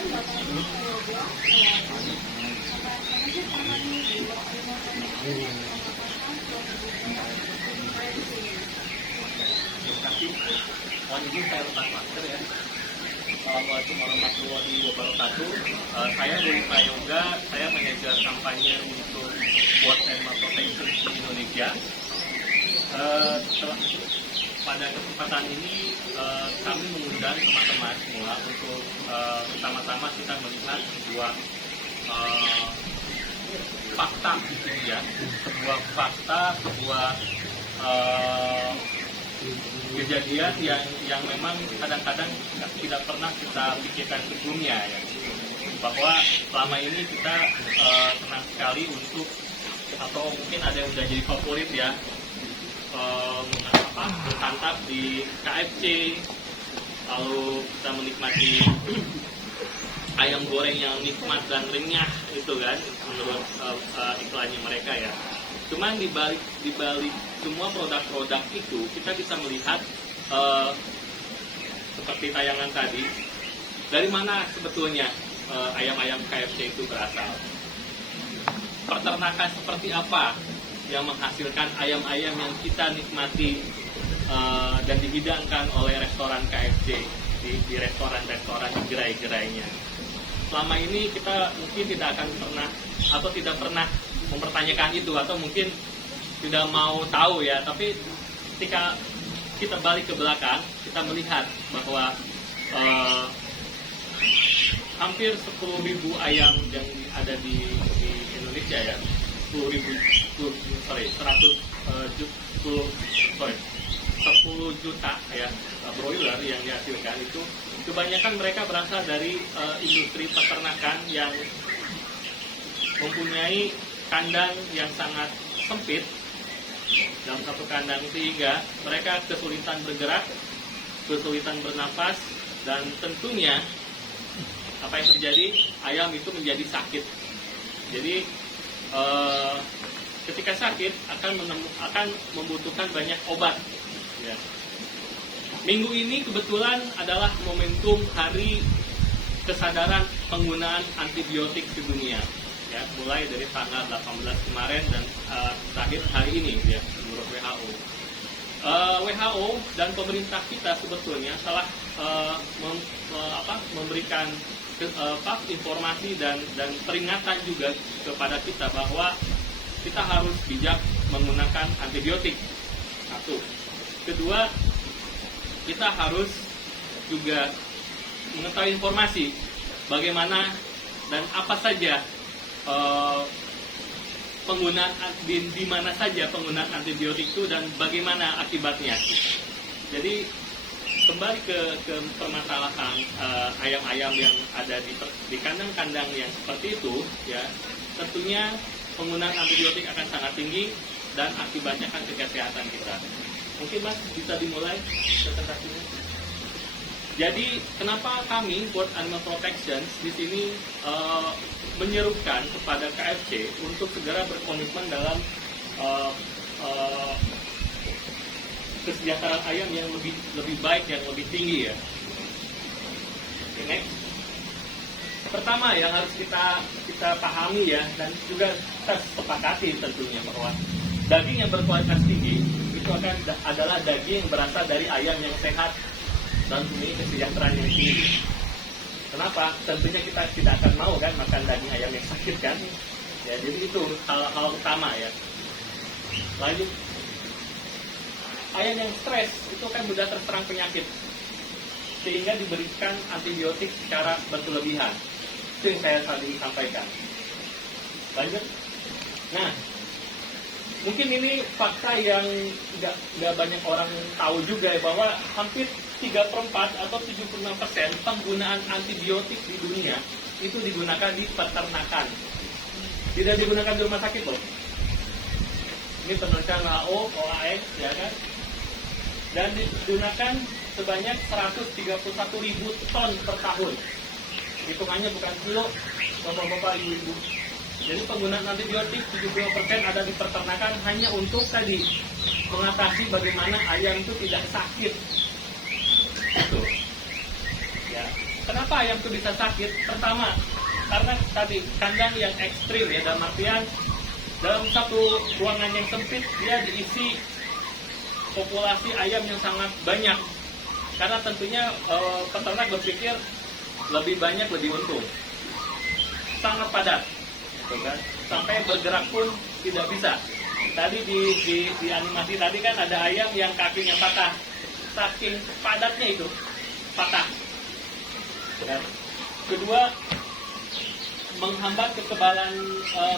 Mohon izin saya lepas masker ya. Assalamualaikum warahmatullahi wabarakatuh. Saya dari Prayoga, saya manajer kampanye untuk World Animal Protection di Indonesia. Pada kesempatan ini kami mengundang teman-teman semua untuk pertama-tama kita melihat sebuah fakta gitu ya, sebuah fakta, sebuah kejadian yang memang kadang-kadang tidak pernah kita pikirkan sebelumnya ya, bahwa selama ini kita senang sekali untuk, atau mungkin ada yang udah jadi favorit ya, bersantap di KFC, lalu kita menikmati ayam goreng yang nikmat dan renyah itu kan, menurut iklannya mereka ya. Cuman di balik semua produk-produk itu kita bisa melihat seperti tayangan tadi, dari mana sebetulnya ayam-ayam KFC itu berasal. Peternakan seperti apa yang menghasilkan ayam-ayam yang kita nikmati dan dihidangkan oleh restoran KFC di restoran-restoran di gerai-gerainya. Selama ini kita mungkin tidak akan pernah atau tidak pernah mempertanyakan itu, atau mungkin tidak mau tahu ya, tapi ketika kita balik ke belakang, kita melihat bahwa hampir 10.000 ayam yang ada di Indonesia ya, 10 juta ya broiler yang dihasilkan itu kebanyakan mereka berasal dari industri peternakan yang mempunyai kandang yang sangat sempit dalam satu kandang, sehingga mereka kesulitan bergerak, kesulitan bernapas, dan tentunya apa yang terjadi, ayam itu menjadi sakit. Jadi ketika sakit akan membutuhkan banyak obat ya. Minggu ini kebetulan adalah momentum hari kesadaran penggunaan antibiotik di dunia ya, mulai dari tanggal 18 kemarin dan terakhir hari ini ya, menurut WHO. WHO dan pemerintah kita sebetulnya telah memberikan informasi dan peringatan juga kepada kita bahwa kita harus bijak menggunakan antibiotik. Satu. Kedua, kita harus juga mengetahui informasi bagaimana dan apa saja penggunaan di mana saja penggunaan antibiotik itu dan bagaimana akibatnya. Jadi kembali ke permasalahan ayam-ayam yang ada di kandang-kandang yang seperti itu ya, tentunya penggunaan antibiotik akan sangat tinggi dan akibatnya akan ke kesehatan kita. Mungkin Mas bisa dimulai presentasinya. Jadi kenapa kami World Animal Protection di sini menyerukan kepada KFC untuk segera berkomitmen dalam kesejahteraan ayam yang lebih baik, yang lebih tinggi ya. Oke, next. Pertama yang harus kita pahami ya, dan juga kita sepakati tentunya, bahwa daging yang berkualitas tinggi itu adalah daging yang berasal dari ayam yang sehat dan memiliki kesejahteraan yang tinggi. Kenapa? Tentunya kita tidak akan mau kan makan daging ayam yang sakit kan? Ya, jadi itu hal utama ya. Lanjut, ayam yang stres itu kan mudah terserang penyakit, sehingga diberikan antibiotik secara berlebihan. Itu yang saya tadi sampaikan. Lanjut. Nah, mungkin ini fakta yang nggak banyak orang tahu juga ya, bahwa hampir 3/4 atau 76% penggunaan antibiotik di dunia itu digunakan di peternakan. Tidak digunakan di rumah sakit loh. Ini penelitian WHO, OAS ya kan. Dan digunakan sebanyak 131.000 ton per tahun. Hitungannya bukan kilo, bapak-bapak, ibu-ibu. Jadi penggunaan antibiotik 70% ada di peternakan hanya untuk tadi mengatasi bagaimana ayam itu tidak sakit. Itu. Ya. Kenapa kenapa ayam itu bisa sakit? Pertama, karena tadi kandang yang ekstrim ya, dalam artian dalam satu ruangan yang sempit dia diisi populasi ayam yang sangat banyak. Karena tentunya peternak berpikir lebih banyak lebih untung. Sangat padat, gitu kan? Sampai bergerak pun tidak bisa. Tadi di animasi tadi kan ada ayam yang kakinya patah, saking padatnya itu patah. Dan kedua, menghambat kekebalan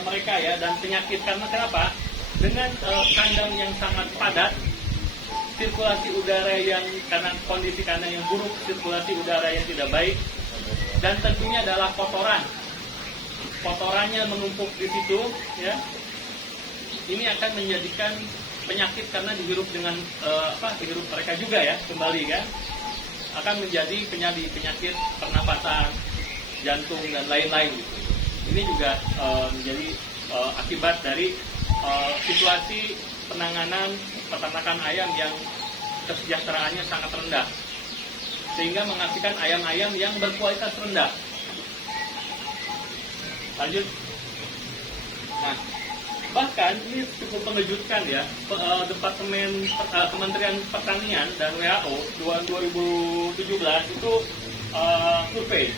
mereka ya, dan penyakit. Karena kenapa? Dengan kandang yang sangat padat, sirkulasi udara yang, karena kondisi kandang yang buruk, sirkulasi udara yang tidak baik, dan tentunya adalah kotorannya menumpuk di situ ya, ini akan menjadikan penyakit karena dihirup dengan dihirup mereka juga ya, kembali kan, akan menjadi penyakit pernapasan, jantung dan lain-lain gitu. Ini juga menjadi akibat dari situasi penanganan peternakan ayam yang kesejahteraannya sangat rendah, sehingga menghasilkan ayam-ayam yang berkualitas rendah. Lanjut. Nah, bahkan ini cukup mengejutkan ya, Kementerian Pertanian dan WHO 2017 itu survei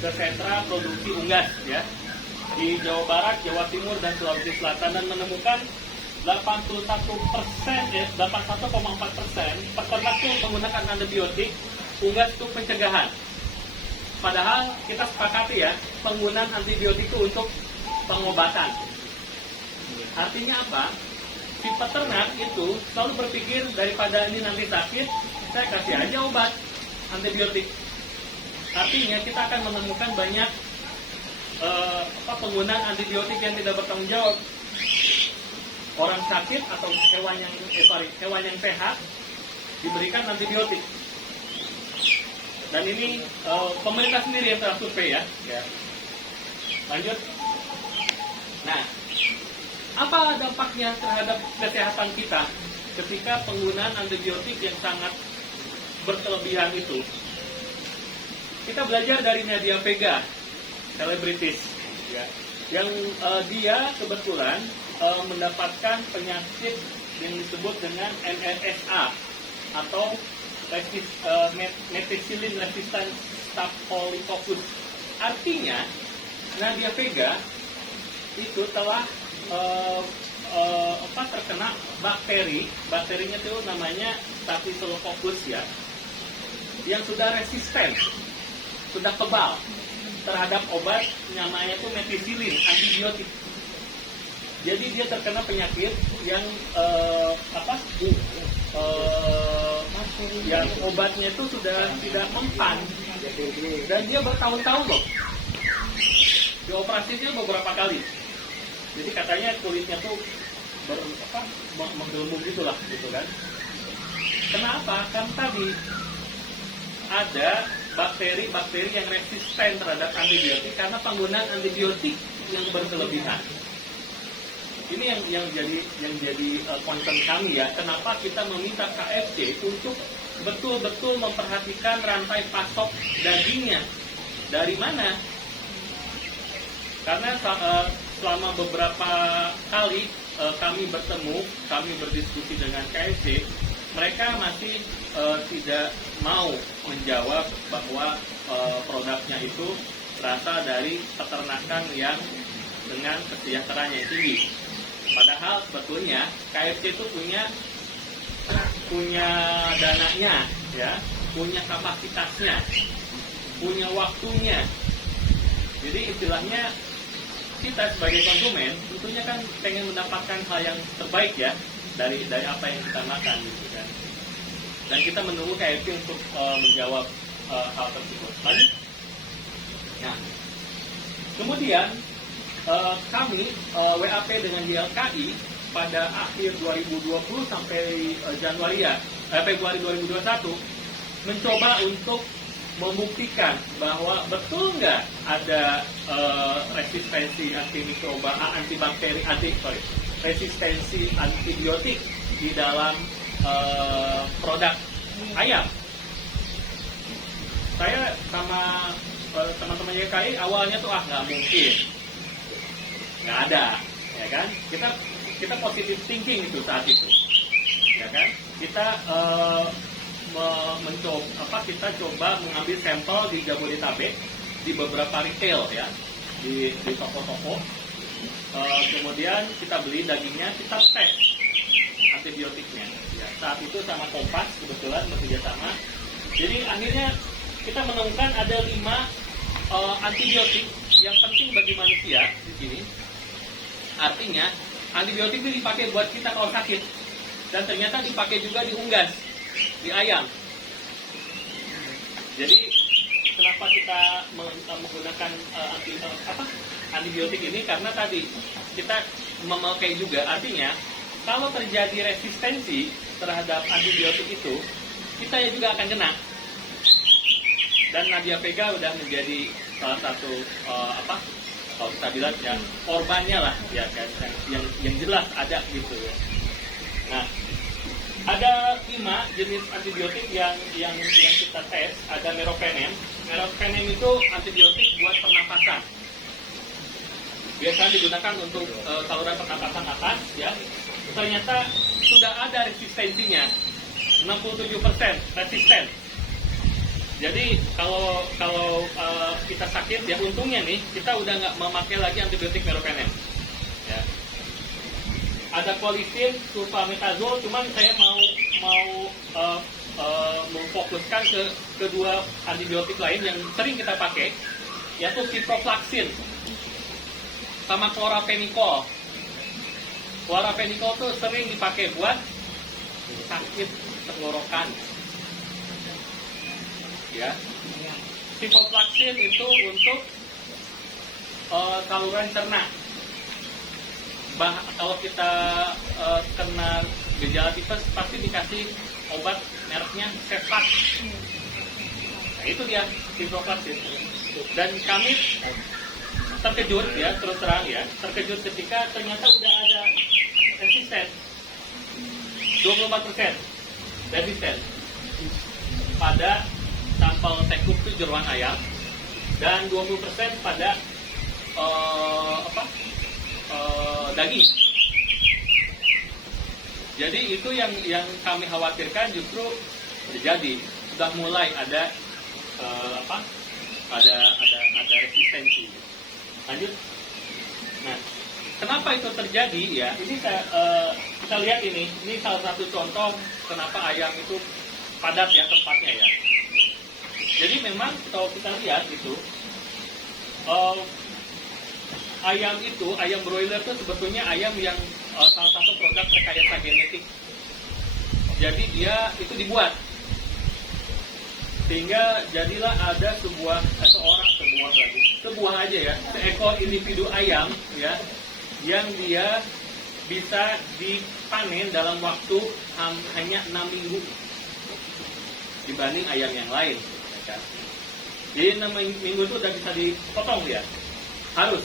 ke sentra produksi unggas ya di Jawa Barat, Jawa Timur dan Sulawesi Selatan, dan menemukan 81,4% peternak itu menggunakan antibiotik unggas itu pencegahan. Padahal kita sepakati ya, penggunaan antibiotik itu untuk pengobatan. Artinya apa? Si peternak itu selalu berpikir daripada ini nanti sakit, saya kasih aja obat antibiotik. Artinya kita akan menemukan banyak penggunaan antibiotik yang tidak bertanggung jawab. Orang sakit atau hewan yang sehat diberikan antibiotik. Dan ini pemerintah sendiri yang telah survei ya. Lanjut. Nah, apa dampaknya terhadap kesehatan kita ketika penggunaan antibiotik yang sangat berkelebihan itu? Kita belajar dari Nadia Vega, selebritis, ya, yang dia kebetulan mendapatkan penyakit yang disebut dengan MRSA atau methicillin resistant staphylococcus. Artinya Nadia Vega itu telah terkena bakterinya itu namanya staphylococcus ya, yang sudah resisten, sudah kebal terhadap obat namanya itu methicillin, antibiotik. Jadi dia terkena penyakit yang yang obatnya itu sudah tidak mempan, dan dia bertahun-tahun loh. Dioperasinya beberapa kali. Jadi katanya kulitnya tuh menggelembung gitulah, gitu kan. Kenapa? Kan tadi ada bakteri-bakteri yang resisten terhadap antibiotik karena penggunaan antibiotik yang berkelebihan. Ini yang jadi concern kami ya. Kenapa kita meminta KFC untuk betul-betul memperhatikan rantai pasok dagingnya. Dari mana? Karena selama beberapa kali kami berdiskusi dengan KFC, mereka masih tidak mau menjawab bahwa produknya itu berasal dari peternakan yang dengan kesejahteraan yang tinggi. Padahal sebetulnya KFC itu punya dananya, ya, punya kapasitasnya, punya waktunya. Jadi istilahnya kita sebagai konsumen tentunya kan pengen mendapatkan hal yang terbaik ya dari apa yang kita makan, gitu kan. Dan kita menunggu KFC untuk menjawab hal tersebut. Lanjut. Nah, kemudian kami WAP dengan YLKI pada akhir 2020 sampai Februari 2021 mencoba untuk membuktikan bahwa betul nggak ada resistensi resistensi antibiotik di dalam produk ayam. Saya sama teman-teman YKI awalnya tuh nggak mungkin, nggak ada, ya kan? Kita positive thinking itu saat itu, ya kan? Kita kita coba mengambil sampel di Jabodetabek di beberapa retail ya, di toko-toko. Kemudian kita beli dagingnya, kita tes antibiotiknya. Ya, saat itu sama Kompas kebetulan bekerja sama. Jadi akhirnya kita menemukan ada 5 antibiotik yang penting bagi manusia di sini. Artinya antibiotik itu dipakai buat kita kalau sakit, dan ternyata dipakai juga di unggas, di ayam. Jadi kenapa kita menggunakan antibiotik ini? Karena tadi kita memakai juga, artinya kalau terjadi resistensi terhadap antibiotik itu, kita juga akan kena. Dan Nadia Vega udah menjadi salah satu kalau kita bilang ya korbannya lah, ya kan, yang jelas ada gitu ya. Nah, ada 5 jenis antibiotik yang kita tes. Ada meropenem. Meropenem itu antibiotik buat pernapasan. Biasanya digunakan untuk saluran pernapasan atas, ya. Ternyata sudah ada resistensinya, 67% resisten. Jadi kalau kita sakit, ya untungnya nih kita udah nggak memakai lagi antibiotik meropenem. Ya. Ada kolisin, sulfametazol, cuman saya mau memfokuskan ke kedua antibiotik lain yang sering kita pakai, yaitu ciprofloxacin sama chloramphenicol. Chloramphenicol tuh sering dipakai buat sakit tenggorokan. Ya, ciprofloxacin itu untuk saluran cerna. Kalau kita kena gejala tipes, pasti dikasih obat mereknya Ceftac. Nah, itu dia ciprofloxacin. Dan kami terkejut ya, terus terang ya, terkejut ketika ternyata udah ada resisten, 24% resisten pada sampel tekuk itu jeruan ayam, dan 20% pada daging. Jadi itu yang kami khawatirkan justru terjadi, sudah mulai ada ada resistensi. Lanjut. Nah, kenapa itu terjadi ya? Ini kita lihat ini salah satu contoh kenapa ayam itu padat ya tempatnya ya. Jadi memang kalau kita lihat itu ayam broiler itu sebetulnya ayam yang salah satu produk rekayasa genetik. Jadi dia itu dibuat sehingga jadilah ada sebuah aja ya, seekor individu ayam ya, yang dia bisa dipanen dalam waktu hanya 6 minggu dibanding ayam yang lain. Jadi 6 minggu itu udah bisa dipotong ya, harus.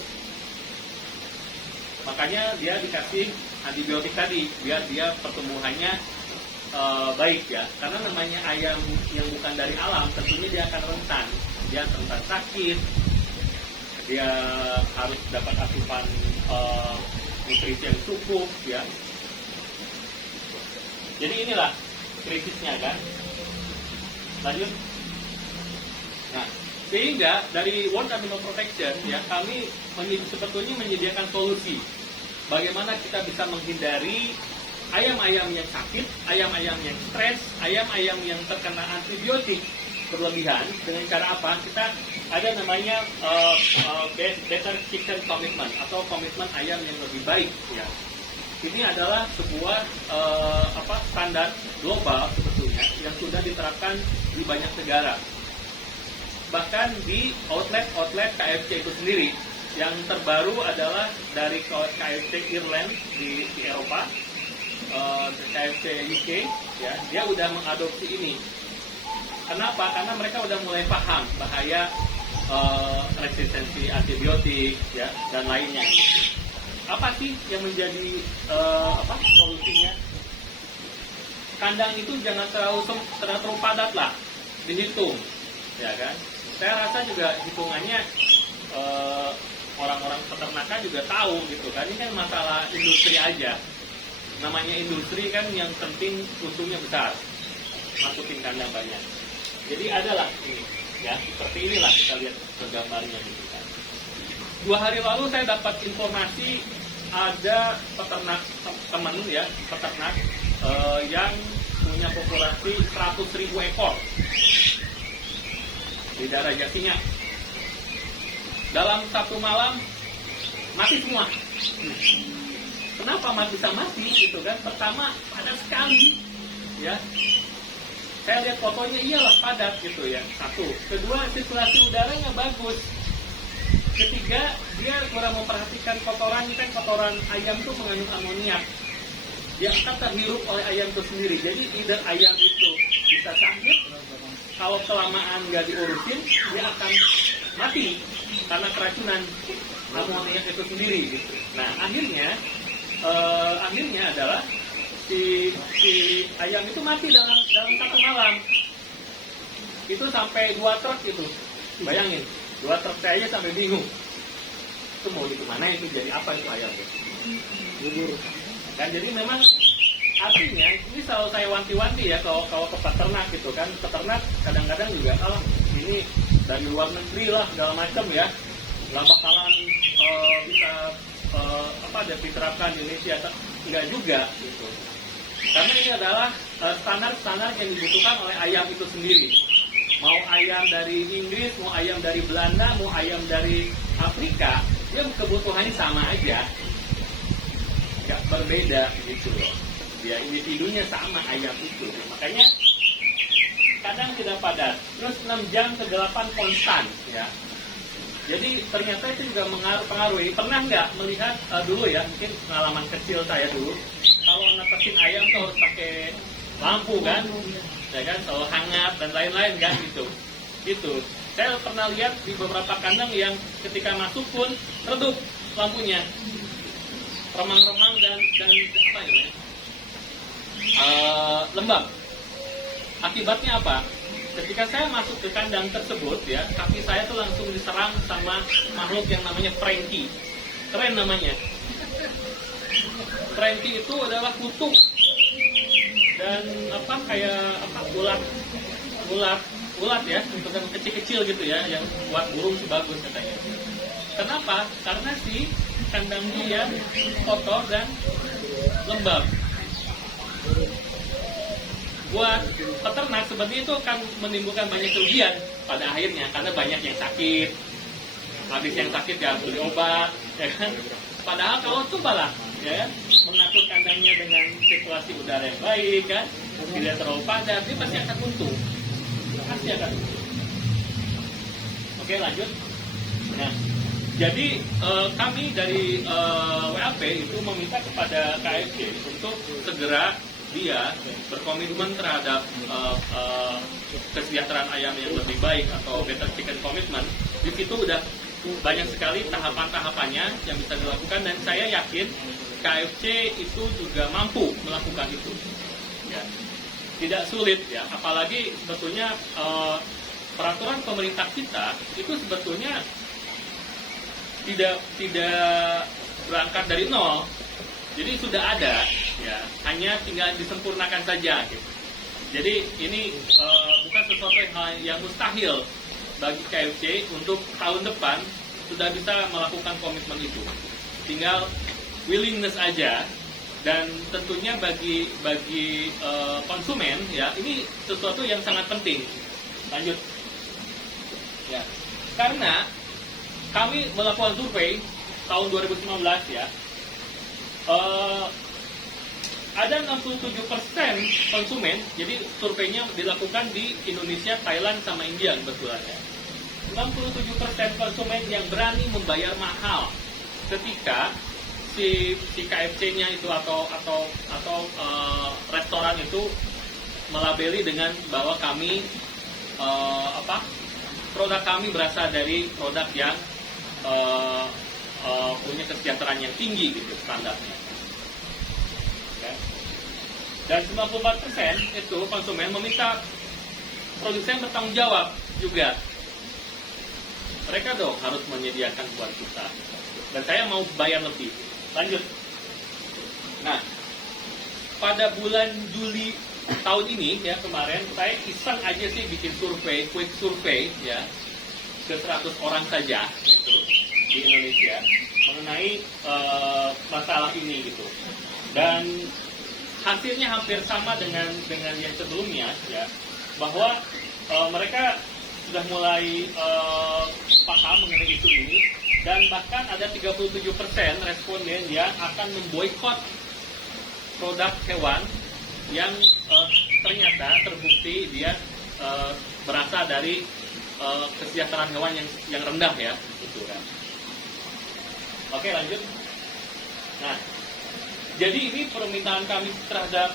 Makanya dia dikasih antibiotik tadi biar dia pertumbuhannya baik ya. Karena namanya ayam yang bukan dari alam, tentunya dia akan rentan. Dia rentan sakit, dia harus dapat asupan nutrisi yang cukup ya. Jadi inilah krisisnya kan. Lanjut. Nah, sehingga dari World Animal Protection ya, kami sebetulnya menyediakan solusi bagaimana kita bisa menghindari ayam-ayam yang sakit, ayam-ayam yang stres, ayam-ayam yang terkena antibiotik berlebihan. Dengan cara apa? Kita ada namanya Better Chicken Commitment atau komitmen ayam yang lebih baik ya. Ini adalah sebuah standar global sebetulnya yang sudah diterapkan di banyak negara. Bahkan di outlet KFC itu sendiri. Yang terbaru adalah dari KFC Ireland di Eropa, KFC UK, ya, dia udah mengadopsi ini. Kenapa? Karena mereka udah mulai paham bahaya resistensi antibiotik, ya, dan lainnya. Apa sih yang menjadi solusinya? Kandang itu jangan terlalu padat lah, dihitung, ya kan? saya rasa juga hitungannya orang-orang peternakan juga tahu gitu kan, ini kan masalah industri aja. Namanya industri kan yang penting untungnya besar, masukin kandang banyak. Jadi adalah ini ya, seperti inilah kita lihat ke gambarnya gitu kan. 2 hari lalu saya dapat informasi ada peternak teman ya, peternak yang punya populasi 100.000 ekor di daerah Jasinga. Dalam satu malam mati semua. Kenapa bisa mati gitu kan? Pertama padat sekali ya. Saya lihat fotonya iyalah padat gitu ya. Satu. Kedua, sirkulasi udaranya bagus. Ketiga, dia kurang memperhatikan kotoran. Kan kotoran ayam itu mengandung amoniak yang akan terhirup oleh ayam itu sendiri. Jadi either ayam itu bisa sakit, kalau kelamaan nggak diurusin dia akan mati karena keracunan amoniak itu sendiri gitu. Nah akhirnya adalah si ayam itu mati dalam satu malam. Itu sampai 2 truk gitu. Bayangin, 2 truk saya aja sampai bingung. Itu mau di kemana itu, jadi apa itu ayam itu? Bubur. Kan jadi memang artinya ini selalu saya wanti-wanti ya kalau ke peternak gitu kan. Peternak kadang-kadang juga ini dari luar negeri lah segala macam ya. Nggak bakalan bisa diterapkan di Indonesia. Enggak juga gitu. Karena ini adalah standar-standar yang dibutuhkan oleh ayam itu sendiri. Mau ayam dari Inggris, mau ayam dari Belanda, mau ayam dari Afrika, dia kebutuhannya sama aja, nggak berbeda gitu loh. Ya individunya sama ayam itu, makanya kadang tidak padat. Terus 6 jam kegelapan konstan ya. Jadi ternyata itu juga mengaruhi. Pernah nggak melihat dulu ya, mungkin pengalaman kecil saya dulu, kalau netesin ayam tuh harus pakai lampu kan, ya kan, kalau hangat dan lain-lain kan gitu. Saya pernah lihat di beberapa kandang yang ketika masuk pun redup lampunya, remang-remang dan apa ya, lembab. Akibatnya apa? Ketika saya masuk ke kandang tersebut ya, kaki saya tuh langsung diserang sama makhluk yang namanya Frankie. Keren namanya. Frankie itu adalah kutu dan ulat ya, itu kan kecil-kecil gitu ya, yang buat burung sih bagus katanya. Kenapa? Karena si kandang dia kotor dan lembab. Buat peternak seperti itu akan menimbulkan banyak kerugian pada akhirnya, karena banyak yang sakit. Habis yang sakit ya beli obat, ya kan. Padahal kalau cobalah ya mengatur kandangnya dengan sirkulasi udara yang baik kan, tidak terlalu padat, dia pasti akan untung. Pasti akan untung. Oke, lanjut. Nah, jadi kami dari WAP itu meminta kepada KFC untuk segera dia berkomitmen terhadap kesejahteraan ayam yang lebih baik atau better chicken commitment. Di situ udah banyak sekali tahapan-tahapannya yang bisa dilakukan, dan saya yakin KFC itu juga mampu melakukan itu. Ya. Tidak sulit ya, apalagi sebetulnya peraturan pemerintah kita itu sebetulnya tidak berangkat dari nol. Jadi sudah ada, ya, hanya tinggal disempurnakan saja. Gitu. Jadi ini bukan sesuatu yang mustahil bagi KFC untuk tahun depan sudah bisa melakukan komitmen itu. Tinggal willingness aja, dan tentunya bagi konsumen ya ini sesuatu yang sangat penting. Lanjut, ya, karena kami melakukan survei tahun 2019 ya. Ada 67% konsumen, jadi surveinya dilakukan di Indonesia, Thailand, sama India kebetulan ya. 67% konsumen yang berani membayar mahal ketika si KFC-nya itu atau restoran itu melabeli dengan bahwa kami produk kami berasal dari produk yang punya kesejahteraan yang tinggi gitu standarnya. Okay. Dan 94% itu konsumen meminta produsen bertanggung jawab juga. mereka dong harus menyediakan buat kita. Dan saya mau bayar lebih. Lanjut. Nah, pada bulan Juli tahun ini ya kemarin saya iseng aja sih bikin survei, quick survei ya ke 100 orang saja gitu di Indonesia mengenai masalah ini gitu. Dan hasilnya hampir sama dengan yang sebelumnya ya, bahwa mereka sudah mulai paham mengenai isu ini, dan bahkan ada 37% responden yang akan memboikot produk hewan yang ternyata terbukti dia berasal dari kesejahteraan hewan yang rendah ya, gitu kan. Oke, lanjut. Nah, jadi ini permintaan kami terhadap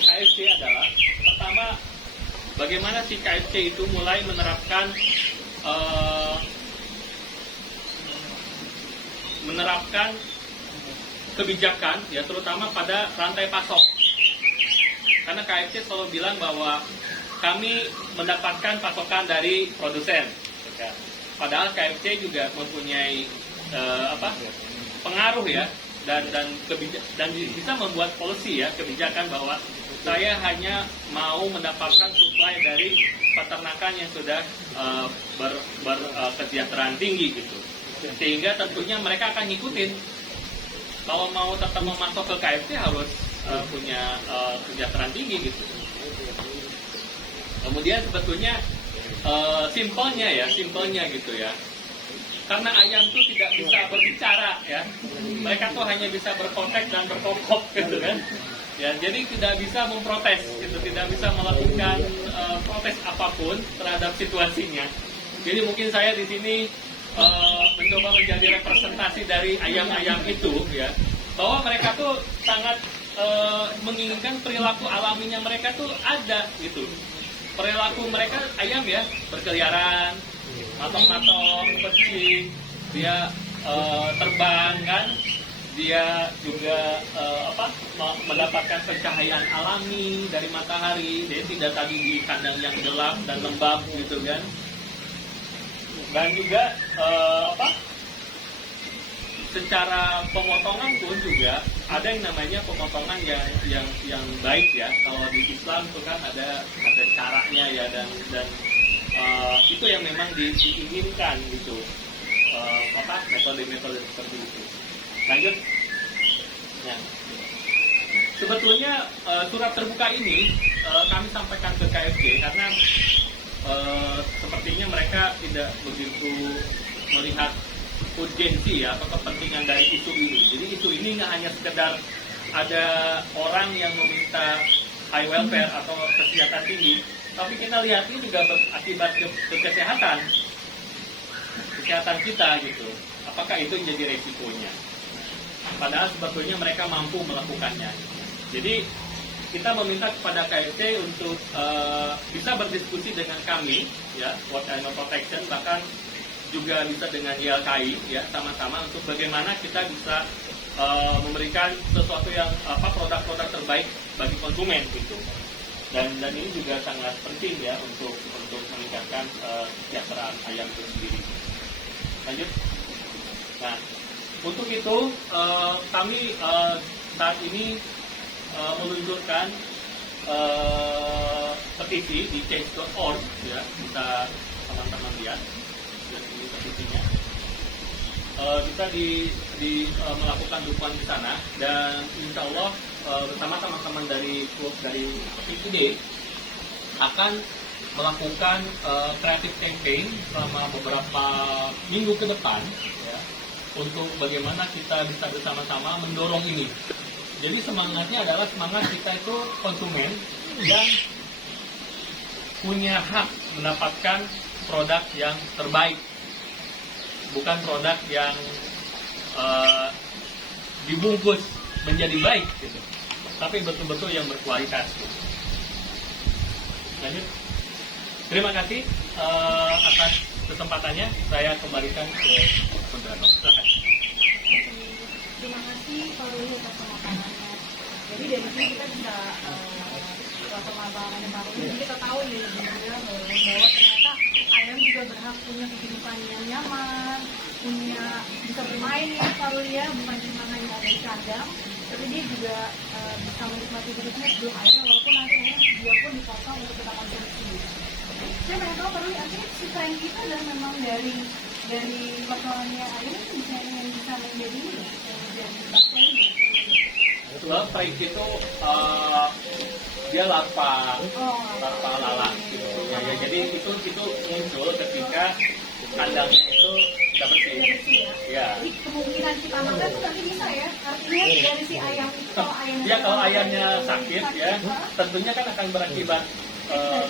KFC adalah, pertama, bagaimana si KFC itu mulai menerapkan kebijakan ya, terutama pada rantai pasok. Karena KFC selalu bilang bahwa kami mendapatkan pasokan dari produsen. Padahal KFC juga mempunyai pengaruh ya, dan bisa membuat policy ya, kebijakan bahwa saya hanya mau mendapatkan suplai dari peternakan yang sudah berkesejahteraan tinggi gitu. Sehingga tentunya mereka akan ngikutin. Kalau mau tetap memasok ke KFC harus punya kesejahteraan tinggi gitu. Kemudian sebetulnya simpelnya gitu ya. Karena ayam itu tidak bisa berbicara ya. Mereka tuh hanya bisa berkotek dan berkokok gitu kan. Ya, jadi tidak bisa memprotes gitu, tidak bisa melakukan protes apapun terhadap situasinya. Jadi mungkin saya di sini mencoba menjadi representasi dari ayam-ayam itu ya, bahwa mereka tuh sangat menginginkan perilaku alaminya mereka tuh ada gitu. Perilaku mereka ayam ya, berkeliaran, matok-matok, bercing, dia terbang kan, dia juga mendapatkan pencahayaan alami dari matahari, dia tidak tadi di kandang yang gelap dan lembab gitu kan. Dan juga secara pemotongan pun juga ada yang namanya pemotongan yang baik ya. Kalau di Islam itu kan ada caranya ya, dan itu yang memang diinginkan gitu, metode-metode seperti itu. Lanjut. Nah, sebetulnya surat terbuka ini kami sampaikan ke KFC karena sepertinya mereka tidak begitu melihat urgensi ya, atau kepentingan dari isu ini. Jadi isu ini nggak hanya sekedar ada orang yang meminta high welfare atau kesehatan tinggi, tapi kita lihat ini juga berakibat ke kesehatan kita gitu. Apakah itu menjadi resikonya? Padahal sebetulnya mereka mampu melakukannya. Jadi kita meminta kepada KFC untuk bisa berdiskusi dengan kami ya, World Animal Protection, bahkan juga bisa dengan YLKI ya, sama-sama untuk bagaimana kita bisa memberikan sesuatu yang produk-produk terbaik bagi konsumen gitu. Dan ini juga sangat penting ya untuk meningkatkan kesejahteraan ayam itu sendiri. Lanjut. Nah, untuk itu kami saat ini meluncurkan petisi di change.org ya, bisa teman-teman lihat ini petisinya. Bisa melakukan dukungan di sana, dan insya Allah bersama teman-teman dari klub dari PPD akan melakukan creative campaign selama beberapa minggu ke depan ya, untuk bagaimana kita bisa bersama-sama mendorong ini. Jadi semangatnya adalah semangat kita itu konsumen yang punya hak mendapatkan produk yang terbaik, bukan produk yang dibungkus menjadi baik gitu, tapi betul-betul yang berkualitas gitu. Lanjut. Terima kasih atas kesempatannya. Saya kembalikan ke moderator. Silakan. Terima kasih Pak Ruli atas pemaparannya. Jadi dari sini kita bisa pemaparan yang Pak Ruli, kita tahu nih bahwa ternyata ayam juga berhak punya kehidupan yang nyaman, punya bisa bermain ya Pak Ruli ya, bukan cuma hanya ada di kandang, tapi dia juga bisa menikmati hidupnya sebelum ayam, walaupun nanti dia pun dipotong untuk kita konsumsi. Saya pengen tahu Pak Ruli, artinya sutrain kita dan memang dari potongannya ayam itu bisa menjadi bakteri. Well, strike itu dia larva lalat gitu. Ya, jadi itu muncul ketika kandangnya itu tidak bersih. Ya. Jadi kemungkinan kita makan itu nanti bisa ya. Artinya dari si ayam itu Kalau ayamnya sakit ya, tentunya kan akan berakibat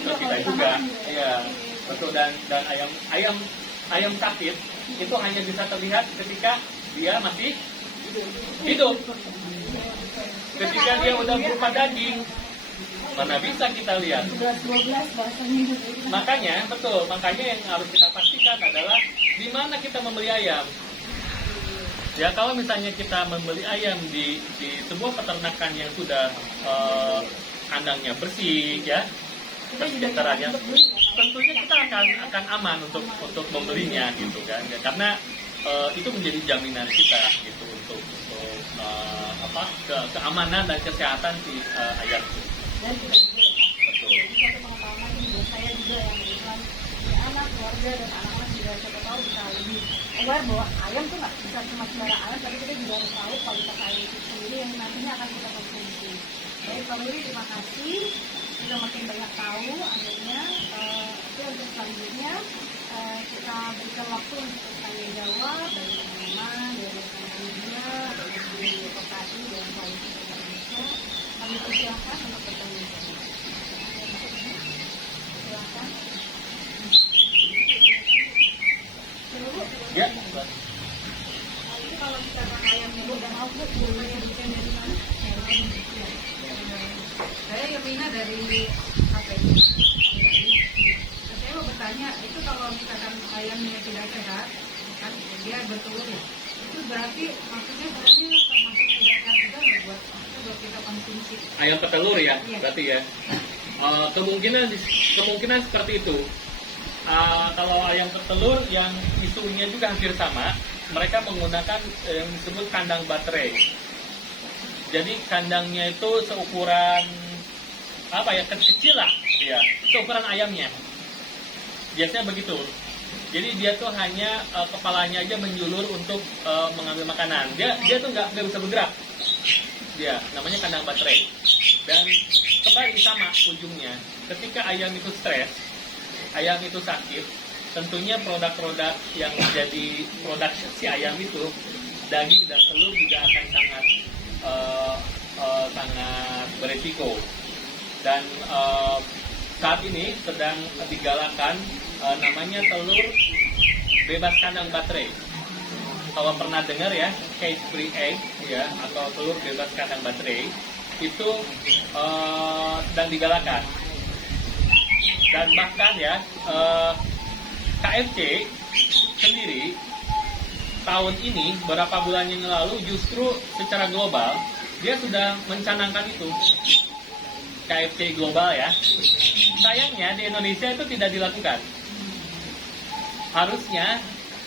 ke kita juga. Ya, betul dan ayam sakit itu hanya bisa terlihat ketika dia masih hidup. Ketika dia udah berupa daging, mana bisa kita lihat? 11-12 bahasanya. Makanya yang harus kita pastikan adalah di mana kita membeli ayam. Ya kalau misalnya kita membeli ayam di sebuah peternakan yang sudah kandangnya bersih ya, kesejahteraannya, tentunya kita akan aman untuk membelinya gitu kan, ya, karena itu menjadi jaminan kita gitu untuk keamanan dan kesehatan si ayam itu. Dan kita juga betul. Jadi satu pengetahuan ini buat saya juga yang kebetulan punya anak, keluarga dan anak-anak juga siapa tahu bisa lebih aware bahwa ayam tuh nggak bisa cuma sembarang ayam, tapi kita juga harus tahu kualitas ayam itu sendiri yang nantinya akan kita konsumsi. Baik Pak Ruli, terima kasih. Kita makin banyak tahu akhirnya. Tapi untuk selanjutnya kita berikan waktu untuk tanya jawab dari teman-teman, dari media, dari koperasi dan koalisi Indonesia. Kami persilahkan untuk bertanya jawab. Silakan. Ya. Itu kalau kita ayamnya udah mau Bu, boleh desain dari mana? Saya Yovina dari KPI. Saya mau bertanya, itu kalau misalkan ayamnya tidak sehat, kan dia bertelur ya, itu berarti maksudnya telurnya termasuk tidak sehat juga nggak buat kita konsumsi? Ayam petelur ya, Iya. berarti ya. Kemungkinan seperti itu. Kalau ayam petelur yang isunya juga hampir sama, mereka menggunakan yang disebut kandang baterai. Jadi kandangnya itu seukuran kecil lah, ya, seukuran ayamnya. Biasanya begitu. Jadi dia tuh hanya kepalanya aja menjulur untuk mengambil makanan. Dia tuh nggak bisa bergerak. Dia namanya kandang baterai. Dan kembali sama ujungnya. Ketika ayam itu stres, ayam itu sakit, tentunya produk-produk yang menjadi produk si ayam itu, daging dan telur juga akan sangat beresiko. Dan saat ini sedang digalakan namanya telur bebas kandang baterai. Kalau pernah dengar ya, cage free egg ya, atau telur bebas kandang baterai itu sedang digalakan. Dan bahkan ya KFC sendiri tahun ini beberapa bulan yang lalu justru secara global dia sudah mencanangkan itu, KFC global ya. Sayangnya di Indonesia itu tidak dilakukan. Harusnya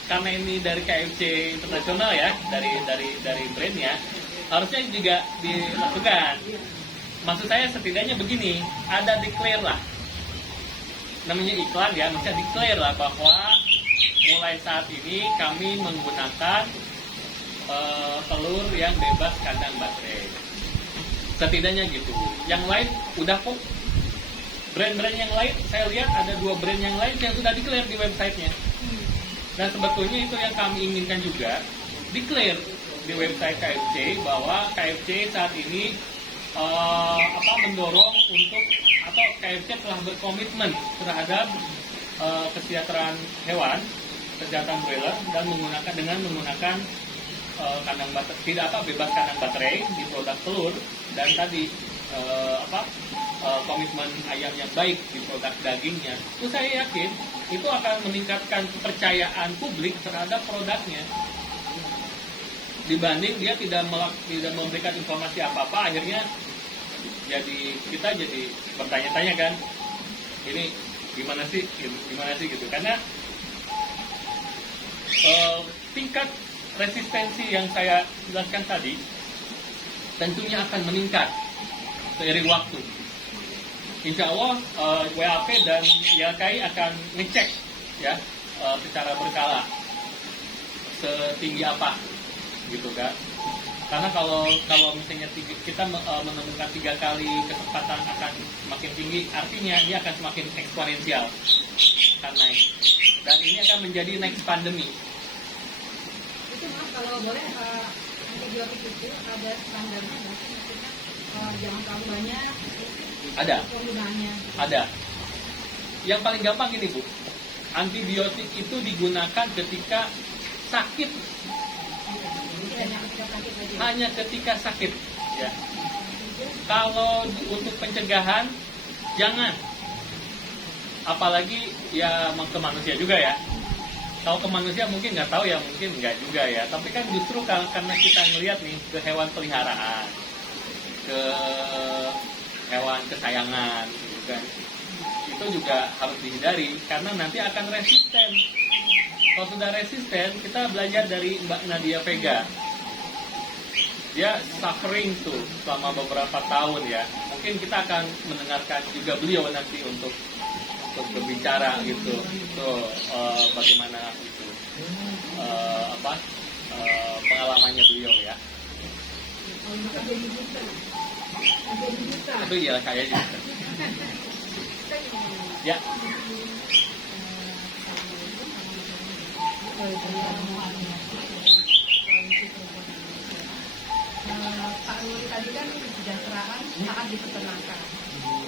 karena ini dari KFC internasional ya, dari brandnya, harusnya juga dilakukan. Maksud saya setidaknya begini, ada declare lah, namanya iklan ya, bisa declare lah bahwa mulai saat ini kami menggunakan telur yang bebas kandang baterai. Setidaknya gitu. Yang lain udah kok. Brand-brand yang lain, saya lihat ada 2 brand yang lain yang sudah declare di websitenya. Dan sebetulnya itu yang kami inginkan juga, declare di website KFC bahwa KFC saat ini mendorong untuk, atau KFC telah berkomitmen terhadap kesejahteraan hewan, kesehatan broiler, dan menggunakan kandang baterai, bebas kandang baterai di produk telur, dan tadi komitmen ayam yang baik di produk dagingnya. Itu saya yakin itu akan meningkatkan kepercayaan publik terhadap produknya, dibanding dia tidak memberikan informasi apa-apa. Akhirnya kita jadi bertanya-tanya kan, ini gimana sih gitu, karena tingkat resistensi yang saya jelaskan tadi tentunya akan meningkat seiring waktu. Insya Allah WAP dan YLKI akan ngecek ya secara berkala setinggi apa gitu kan. Karena kalau misalnya kita menemukan 3 kali kesempatan akan semakin tinggi, artinya dia akan semakin eksponensial, akan naik. Dan ini akan menjadi next pandemi. Itu Mas, kalau boleh antibiotik itu ada standarnya nggak sih? Maksudnya jangan terlalu banyak Ada. penggunaannya. Ada. Yang paling gampang ini Bu, antibiotik itu digunakan ketika sakit, hanya ketika sakit. Ya. Kalau untuk pencegahan jangan, apalagi ya ke manusia juga ya. Kalau ke manusia mungkin nggak tahu ya, mungkin nggak juga ya. Tapi kan justru karena kita ngelihat nih ke hewan peliharaan, ke hewan kesayangan, gitu kan, itu juga harus dihindari karena nanti akan resisten. Kalau sudah resisten, kita belajar dari Mbak Nadia Vega. Dia suffering tuh selama beberapa tahun ya. Mungkin kita akan mendengarkan juga beliau nanti untuk berbicara gitu. Tuh bagaimana itu pengalamannya beliau ya. Itu ya kayak gitu. Ya. Pak Ruli tadi kan kesejahteraan saat di peternakan.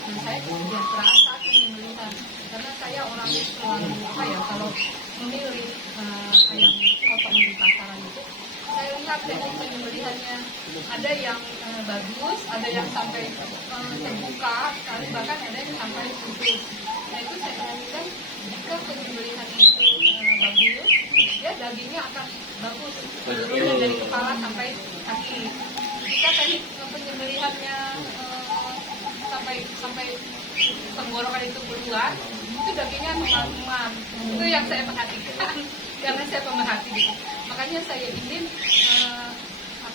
Dan saya kesejahteraan saat penyembelihan. Karena saya orangnya selalu kalau memilih ayam potong di pasaran itu, saya lihat teknik penyembelihannya ada yang bagus, ada yang sampai terbuka, bahkan ada yang sampai tutup. Nah itu saya perhatikan jika penyembelihan itu bagus, ya dagingnya akan bagus seluruhnya dari kepala sampai kaki. Jika teknik penyembelihannya sampai tenggorokan itu keluar, itu dagingnya memar-memar. Itu yang saya perhatikan karena saya pemerhati gitu. Makanya saya ingin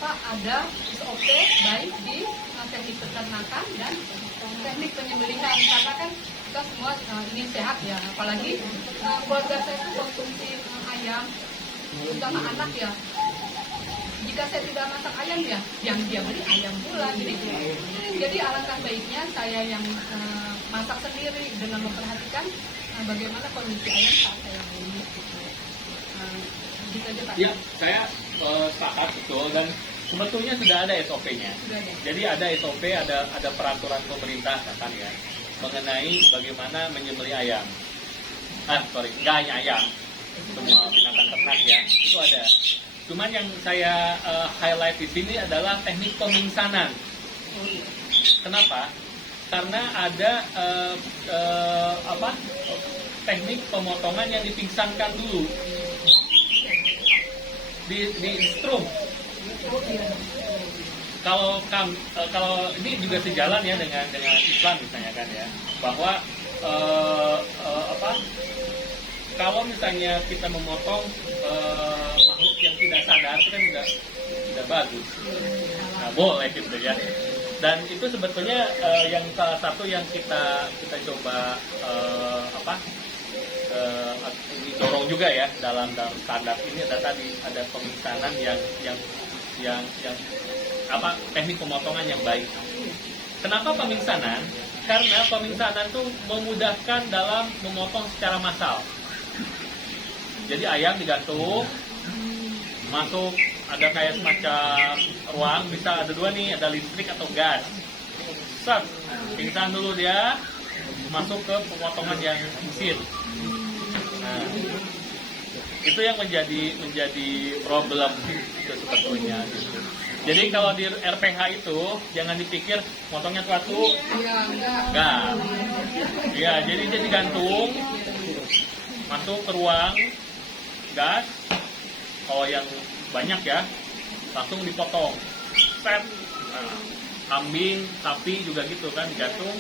ada SOP baik di teknik peternakan dan teknik penyembelihan, karena kan kita semua ingin sehat ya, apalagi keluarga saya itu konsumsi ayam, terutama anak ya. Jika saya tidak masak ayam ya, yang dia beli ayam pula. Jadi alangkah baiknya saya yang masak sendiri dengan memperhatikan bagaimana kondisi ayam saat saya beli. Gitu aja Pak. Ya, saya sepakat betul, dan sebetulnya sudah ada SOP-nya. Jadi ada SOP, ada peraturan pemerintah kan ya mengenai bagaimana menyembelih ayam. Nggak hanya ayam, semua binatang ternak ya, itu ada. Cuman yang saya highlight di sini adalah teknik pemingsanan. Kenapa? Karena ada teknik pemotongan yang dipingsankan dulu, di strum. Kalau ini juga sejalan ya dengan Islam misalnya kan ya, bahwa kalau misalnya kita memotong makhluk yang tidak sadar itu kan tidak bagus, nggak boleh gitu ya. Dan itu sebetulnya yang salah satu yang kita coba didorong juga ya dalam standar ini, ada pemingsanan yang teknik pemotongan yang baik. Kenapa pemingsanan? Karena pemingsanan itu memudahkan dalam memotong secara massal. Jadi ayam digantung, masuk ada kayak semacam ruang, bisa ada dua nih, ada listrik atau gas. Set, pingsan dulu dia, masuk ke pemotongan yang mesin. Nah, itu yang menjadi problem itu sebetulnya. Jadi kalau di RPH itu jangan dipikir motongnya satu, enggak. Ya, jadi dia digantung, masuk ke ruang gas. Kalau yang banyak ya, langsung dipotong. Set. Nah, kambing, sapi juga gitu kan, digantung.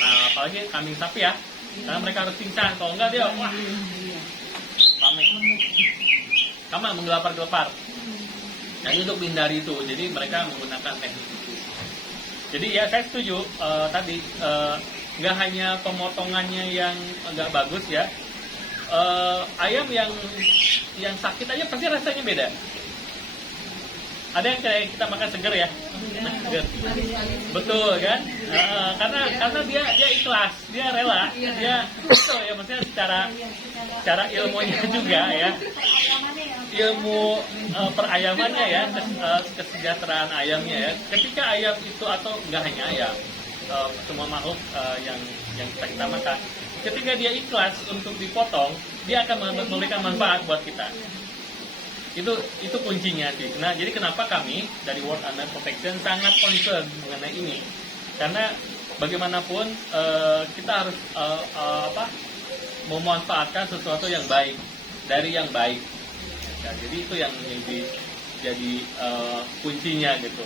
Nah, apalagi kambing sapi ya, Karena mereka harus cincang, kalau enggak dia wah rame. Sama menggelepar-gelepar. Nah, ini untuk menghindari itu, jadi mereka menggunakan teknik itu. Jadi ya saya setuju tadi nggak hanya pemotongannya yang agak bagus ya, ayam yang sakit aja pasti rasanya beda. Ada yang kayak kita makan seger ya, seger. Betul kan? Karena dia ikhlas, dia rela, dia betul ya, maksudnya secara ilmunya juga ya, ilmu perayamannya ya, kesejahteraan ayamnya ya. Ketika ayam itu, atau nggak hanya ayam, semua makhluk yang kita makan, ketika dia ikhlas untuk dipotong, dia akan memberikan manfaat buat kita. Itu kuncinya sih. Nah, jadi kenapa kami dari World Animal Protection sangat concern mengenai ini? Karena bagaimanapun kita harus memanfaatkan sesuatu yang baik dari yang baik. Ya, jadi itu yang jadi kuncinya gitu.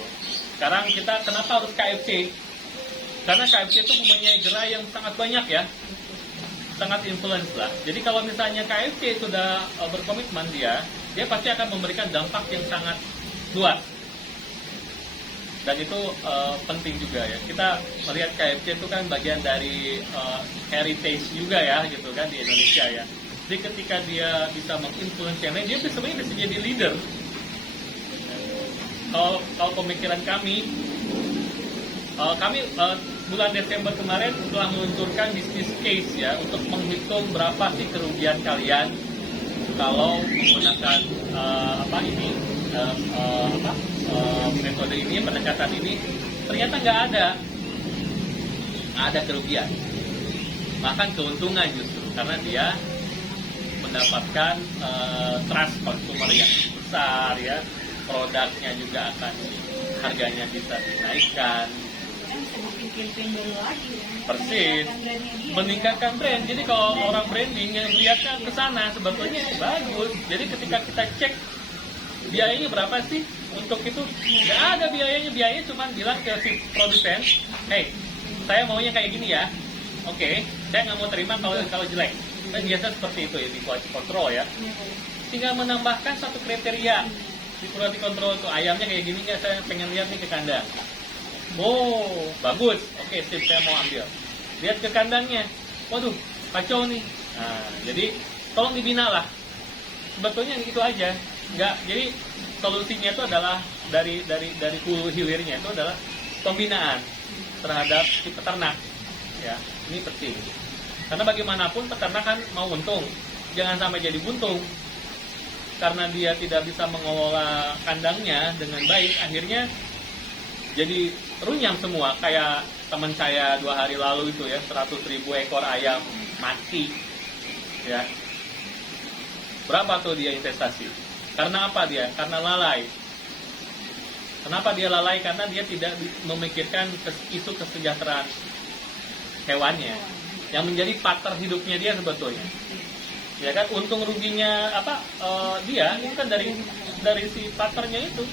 Sekarang kita kenapa harus KFC? Karena KFC itu mempunyai gerai yang sangat banyak ya, sangat influence lah. Jadi kalau misalnya KFC sudah berkomitmen, dia pasti akan memberikan dampak yang sangat luas. Dan itu penting juga ya. Kita melihat KFC itu kan bagian dari heritage juga ya, gitu kan, di Indonesia ya. Jadi ketika dia bisa menginfluence yang lain, dia sebenarnya bisa jadi leader. Kalau pemikiran kami bulan Desember kemarin telah meluncurkan business case ya, untuk menghitung berapa sih kerugian kalian kalau menggunakan metode ini, pendekatan ini. Ternyata nggak ada kerugian, bahkan keuntungan justru, karena dia mendapatkan trust consumer yang besar ya, produknya juga akan harganya bisa dinaikkan. Persis, meningkatkan brand. Jadi kalau orang branding yang melihatnya ke sana, sebetulnya bagus. Jadi ketika kita cek biayanya berapa sih untuk itu, nggak ada biayanya cuma bilang ke si produsen, hey, saya maunya kayak gini ya, oke, saya nggak mau terima kalau jelek. Kan biasa seperti itu ya di quality control ya. Tinggal menambahkan satu kriteria di quality control itu, ayamnya kayak gini nggak, saya pengen lihat nih ke kandang. Oh, bagus. Oke, sip, saya mau ambil. Lihat ke kandangnya. Waduh, kacau nih. Nah, jadi tolong dibina lah. Sebetulnya itu aja. Jadi solusinya itu adalah dari hulu hilirnya itu adalah pembinaan terhadap si peternak. Ya, ini penting. Karena bagaimanapun peternak kan mau untung. Jangan sampai jadi buntung. Karena dia tidak bisa mengelola kandangnya dengan baik, akhirnya jadi runyam semua. Kayak teman saya 2 hari lalu itu ya, 100.000 ekor ayam mati ya. Berapa tuh dia investasi? Karena apa dia? Karena lalai. Kenapa dia lalai? Karena dia tidak memikirkan isu kesejahteraan hewannya yang menjadi partner hidupnya dia sebetulnya. Ya kan, untung ruginya dia itu kan dari si partnernya itu.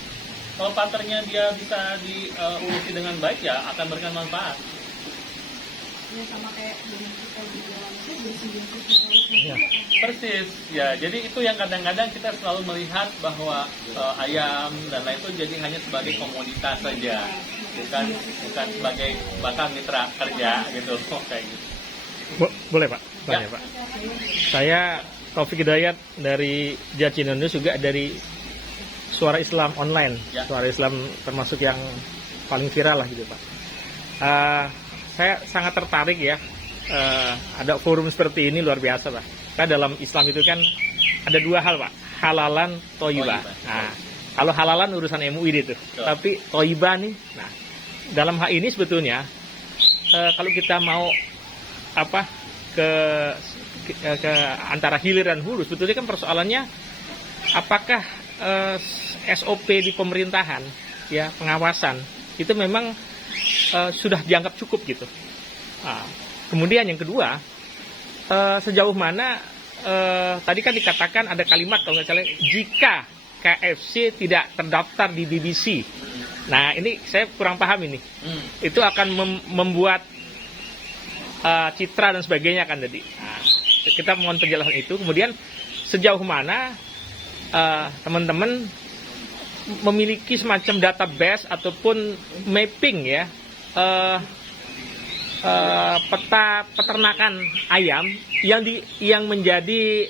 Kalau partnernya dia bisa diurusi dengan baik, ya akan memberikan manfaat. Ya sama kayak kita di dalam Ya. Persis, ya. Jadi itu yang kadang-kadang kita selalu melihat bahwa ayam dan lain itu jadi hanya sebagai komoditas saja, bukan sebagai bakal mitra kerja gitu, kayak gitu. Boleh Pak? Tanya, Pak. Saya Taufik Hidayat dari Jacinono, juga dari Suara Islam online. Ya. Suara Islam termasuk yang paling viral lah gitu Pak. Saya sangat tertarik ya, ada forum seperti ini, luar biasa Pak. Karena dalam Islam itu kan ada 2 hal Pak, halalan, toyibah. Nah, kalau halalan urusan MUI itu, tapi toyibah nih. Nah, dalam hal ini sebetulnya kalau kita mau ke antara hilir dan hulu, sebetulnya kan persoalannya apakah SOP di pemerintahan ya, pengawasan itu memang sudah dianggap cukup gitu. Nah, kemudian yang kedua, sejauh mana tadi kan dikatakan ada kalimat kalau nggak salah, jika KFC tidak terdaftar di BBC. Nah, ini saya kurang paham ini. Itu akan membuat citra dan sebagainya kan tadi. Nah, kita mohon penjelasan itu. Kemudian sejauh mana teman-teman memiliki semacam database ataupun mapping ya peta peternakan ayam yang menjadi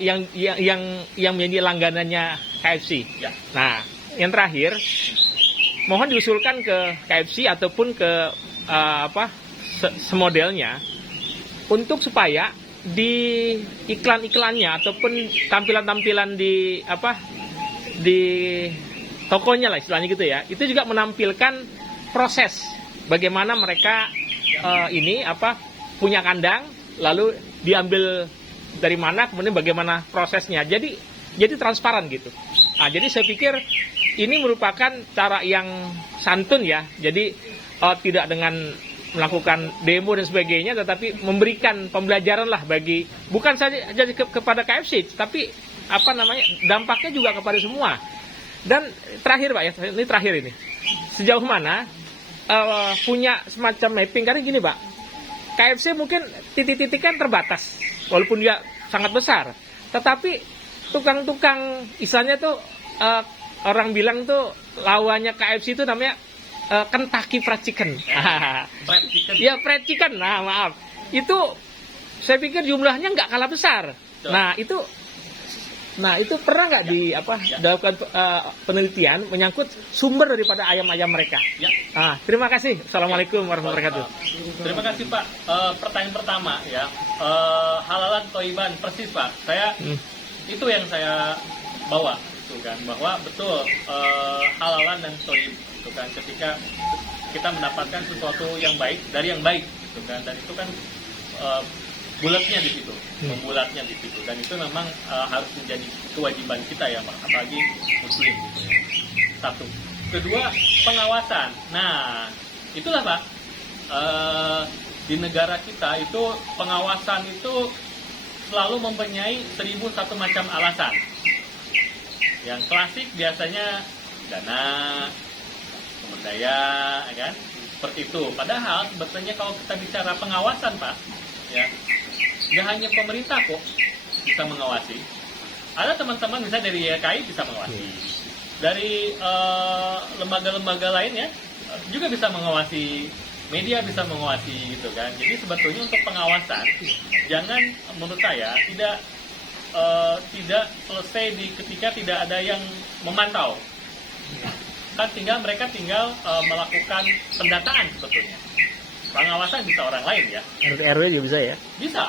yang menjadi langganannya KFC. Ya. Nah, yang terakhir mohon diusulkan ke KFC ataupun ke semodelnya untuk supaya di iklan-iklannya ataupun tampilan-tampilan di tokonya lah istilahnya gitu ya, itu juga menampilkan proses bagaimana mereka punya kandang, lalu diambil dari mana, kemudian bagaimana prosesnya. Jadi transparan gitu. Nah, jadi saya pikir ini merupakan cara yang santun ya. Jadi tidak dengan melakukan demo dan sebagainya, tetapi memberikan pembelajaran lah bagi bukan saja kepada KFC, tapi dampaknya juga kepada semua. Dan terakhir Pak ya, ini terakhir ini, sejauh mana punya semacam mapping, karena gini Pak, KFC mungkin titik-titik kan terbatas, walaupun dia sangat besar, tetapi tukang-tukang istilahnya tuh orang bilang tuh lawannya KFC itu namanya Kentucky Fried Chicken. Fried chicken. Ya, fried chicken. Nah, maaf. Itu saya pikir jumlahnya nggak kalah besar. Betul. Nah, itu pernah nggak dilakukan penelitian menyangkut sumber daripada ayam-ayam mereka? Ya. Terima kasih. Assalamualaikum warahmatullahi wabarakatuh. Terima kasih Pak. Pertanyaan pertama ya, halalan toiban persis Pak. Itu yang saya bawa, itu kan, bahwa betul halalan dan toib, itu kan, ketika kita mendapatkan sesuatu yang baik dari yang baik, itu kan, dan itu kan bulatnya di situ, membulatnya di situ, dan itu memang harus menjadi kewajiban kita ya Pak, apalagi muslim. Satu. Kedua, pengawasan. Nah, itulah Pak, di negara kita itu pengawasan itu selalu mempunyai 1001 macam alasan. Yang klasik biasanya dana, sumber daya, kan? Seperti itu. Padahal sebetulnya kalau kita bicara pengawasan Pak, ya, nggak hanya pemerintah kok bisa mengawasi. Ada teman-teman misalnya dari YLKI bisa mengawasi, dari lembaga-lembaga lain ya juga bisa mengawasi, media bisa mengawasi gitu kan. Jadi sebetulnya untuk pengawasan jangan, menurut saya tidak selesai ketika tidak ada yang memantau. Kan mereka tinggal melakukan pendataan sebetulnya. Pengawasan bisa orang lain ya. RT RW juga bisa ya? Bisa.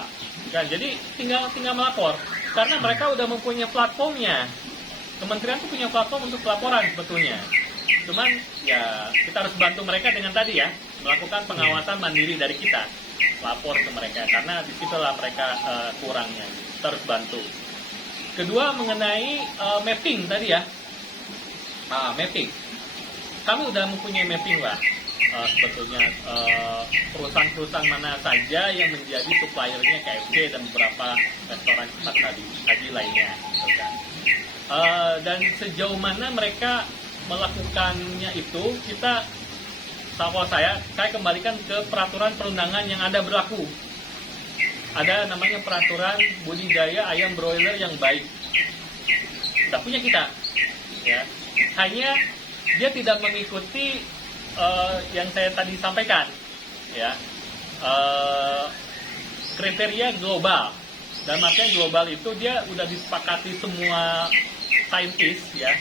Kan, jadi tinggal melapor. Karena mereka udah mempunyai platformnya. Kementerian itu punya platform untuk pelaporan sebetulnya. Cuman ya kita harus bantu mereka dengan tadi ya, melakukan pengawasan mandiri dari kita. Lapor ke mereka, karena disitulah mereka kurangnya. Kita harus bantu. Kedua, mengenai mapping tadi ya. Mapping. Kami udah mempunyai mapping lah. Sebetulnya perusahaan-perusahaan mana saja yang menjadi suppliernya KFC dan beberapa restoran cepat tadi lainnya, gitu kan. Dan sejauh mana mereka melakukannya itu, kita, kalau saya kembalikan ke peraturan perundangan yang ada berlaku. Ada namanya peraturan budidaya ayam broiler yang baik. Sudah punya kita, ya. Hanya dia tidak mengikuti yang saya tadi sampaikan, ya, kriteria global. Dan makanya global itu dia udah disepakati semua saintis, ya,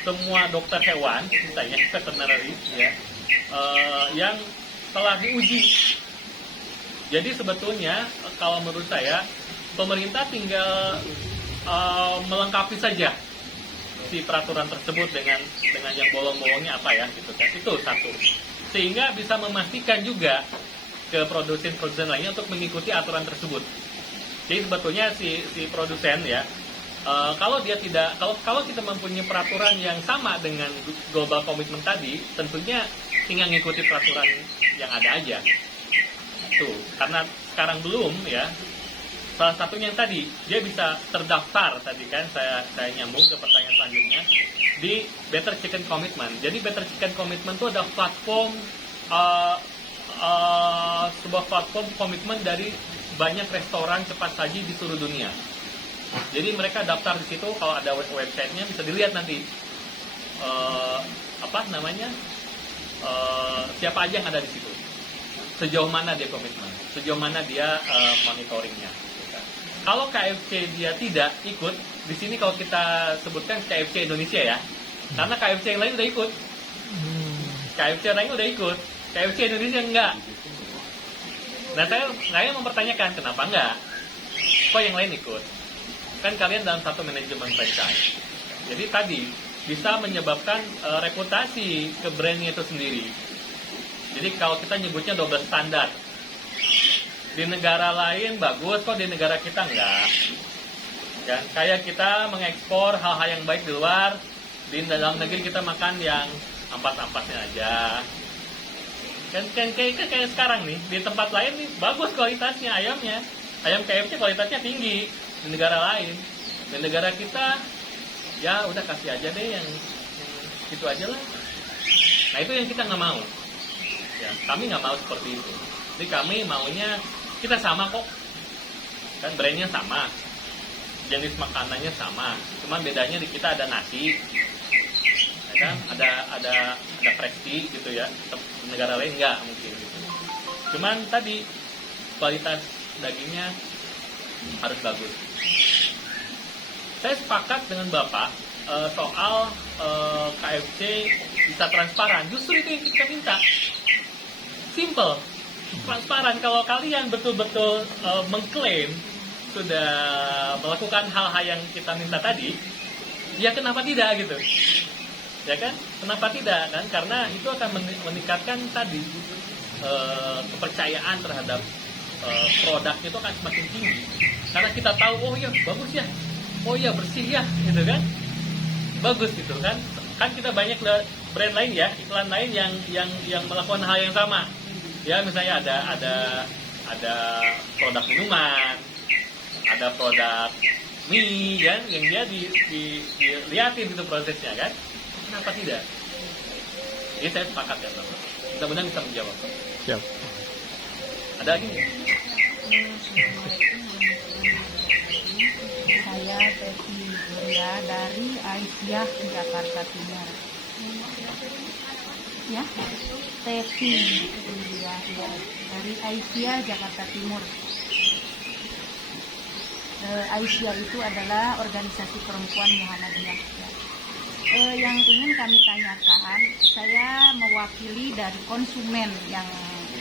semua dokter hewan, misalnya veterinary, ya, yang telah diuji. Jadi sebetulnya kalau menurut saya pemerintah tinggal melengkapi saja si peraturan tersebut dengan yang bolong-bolongnya apa ya, gitu kan. Itu satu. Sehingga bisa memastikan juga ke produsen-produsen lainnya untuk mengikuti aturan tersebut. Jadi sebetulnya si produsen ya, kalau dia tidak, kalau kita mempunyai peraturan yang sama dengan global commitment tadi, tentunya tinggal mengikuti peraturan yang ada aja. Tuh, karena sekarang belum ya. Salah satunya yang tadi, dia bisa terdaftar tadi kan, saya nyambung ke pertanyaan selanjutnya, di Better Chicken Commitment. Jadi Better Chicken Commitment itu ada platform sebuah platform komitmen dari banyak restoran cepat saji di seluruh dunia. Jadi mereka daftar di situ, kalau ada websitenya bisa dilihat nanti siapa aja yang ada di situ, sejauh mana dia komitmen, sejauh mana dia monitoringnya. Kalau KFC dia tidak ikut, di sini kalau kita sebutkan KFC Indonesia ya, karena KFC yang lain udah ikut, KFC yang lain udah ikut, KFC Indonesia enggak. Nah saya mempertanyakan kenapa enggak? Kok yang lain ikut? Kan kalian dalam satu manajemen franchise. Jadi tadi bisa menyebabkan reputasi ke brandnya itu sendiri. Jadi kalau kita nyebutnya double standar, di negara lain bagus kok, di negara kita enggak. Kan kayak kita mengekspor hal-hal yang baik di luar, di dalam negeri kita makan yang ampas-ampasnya aja. Kan kayak sekarang nih, di tempat lain nih bagus kualitasnya ayamnya. Ayam KFC kualitasnya tinggi di negara lain. Di negara kita ya udah kasih aja deh yang itu aja lah. Nah itu yang kita nggak mau. Ya, kami nggak mau seperti itu. Jadi kami maunya kita sama kok. Kan brandnya sama, jenis makanannya sama. Cuman bedanya di kita ada nasi, ya kan? Ada presti gitu ya. Negara lain nggak mungkin. Gitu. Cuman tadi kualitas dagingnya harus bagus. Saya sepakat dengan Bapak soal KFC bisa transparan. Justru itu yang kita minta. Simple, transparan. Kalau kalian betul-betul mengklaim sudah melakukan hal-hal yang kita minta tadi, ya kenapa tidak gitu? Ya kan? Kenapa tidak? Kan karena itu akan meningkatkan tadi kepercayaan terhadap produknya itu akan semakin tinggi. Karena kita tahu, oh iya bagus ya, oh iya bersih ya, gitu kan? Bagus gitu kan? Kan kita banyak brand lain ya, iklan lain yang melakukan hal yang sama. Ya misalnya ada produk minuman, ada produk mie kan, yang dia dilihatin gitu prosesnya kan? Kenapa tidak? Jadi saya sepakat ya, Bapak. Mudah-mudahan bisa menjawab. Siap. Ada lagi nggak? Saya Teti Gloria dari Aisyah Jakarta Timur. Ya, Teti Gloria dari Aisyah Jakarta Timur. Aisyah itu adalah organisasi perempuan Muhammadiyah. Yang ingin kami tanyakan, saya mewakili dari konsumen yang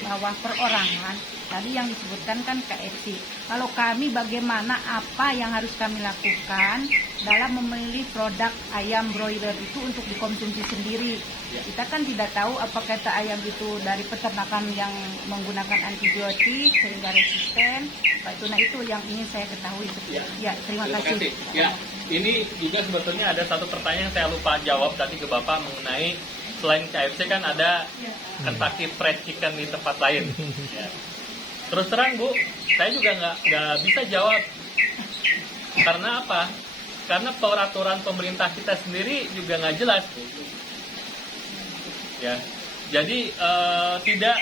bawah perorangan. Tadi yang disebutkan kan KFC. Kalau kami bagaimana, apa yang harus kami lakukan dalam memilih produk ayam broiler itu untuk dikonsumsi sendiri. Kita kan tidak tahu apakah kata ayam itu dari peternakan yang menggunakan antibiotik sehingga resisten. Nah itu yang ingin saya ketahui. Ya, terima kasih. Ya, ini juga sebetulnya ada satu pertanyaan yang saya lupa jawab tadi ke Bapak mengenai selain KFC kan ada Kentucky Fried Chicken di tempat lain. Ya. Terus terang Bu, saya juga nggak bisa jawab. Karena apa? Karena peraturan pemerintah kita sendiri juga nggak jelas. Ya, jadi tidak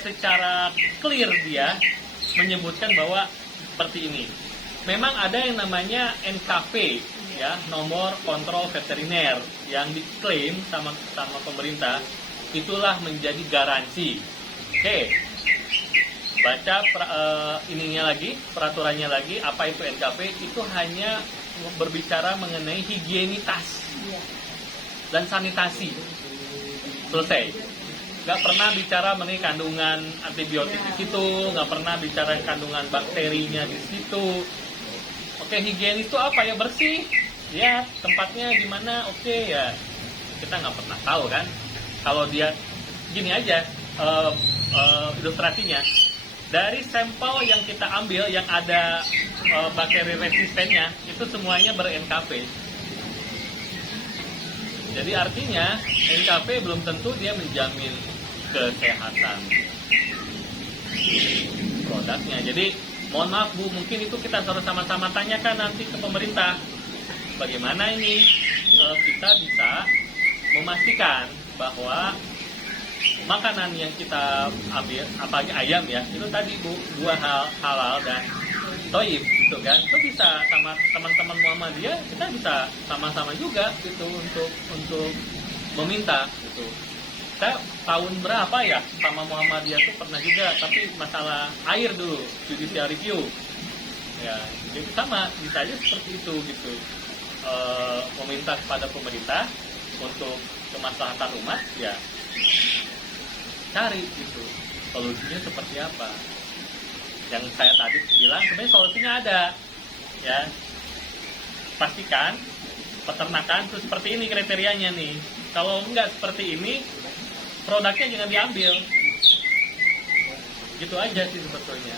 secara clear dia menyebutkan bahwa seperti ini. Memang ada yang namanya NKV, ya, nomor kontrol veteriner yang diklaim sama pemerintah, itulah menjadi garansi. Oke, baca ininya lagi, peraturannya lagi, apa itu NKV? Itu hanya berbicara mengenai higienitas dan sanitasi. Selesai. Nggak pernah bicara mengenai kandungan antibiotik di situ, nggak pernah bicara kandungan bakterinya di situ. Oke, higienis itu apa ya? Bersih, ya, tempatnya di mana? Oke, ya, kita nggak pernah tahu kan. Kalau dia gini aja ilustrasinya, dari sampel yang kita ambil yang ada bakteri resistennya itu semuanya ber-NKV. Jadi artinya NKV belum tentu dia menjamin kesehatan produknya. Jadi mohon maaf Bu, mungkin itu kita harus sama-sama tanyakan nanti ke pemerintah. Bagaimana ini kita bisa memastikan bahwa makanan yang kita ambil, apalagi ayam ya, itu tadi Bu, dua hal, halal dan toib gitu kan. Itu bisa sama teman-teman Muhammadiyah, kita bisa sama-sama juga gitu untuk meminta gitu. Saya tahun berapa ya sama Muhammadiyah itu pernah juga, tapi masalah air dulu, judicial review. Ya, jadi sama, bisa aja seperti itu gitu. Meminta kepada pemerintah untuk kemaslahatan umat, ya cari gitu solusinya seperti apa. Yang saya tadi bilang sebenarnya solusinya ada, ya pastikan peternakan itu seperti ini kriterianya nih. Kalau enggak seperti ini, produknya jangan diambil. Gitu aja sih sebetulnya.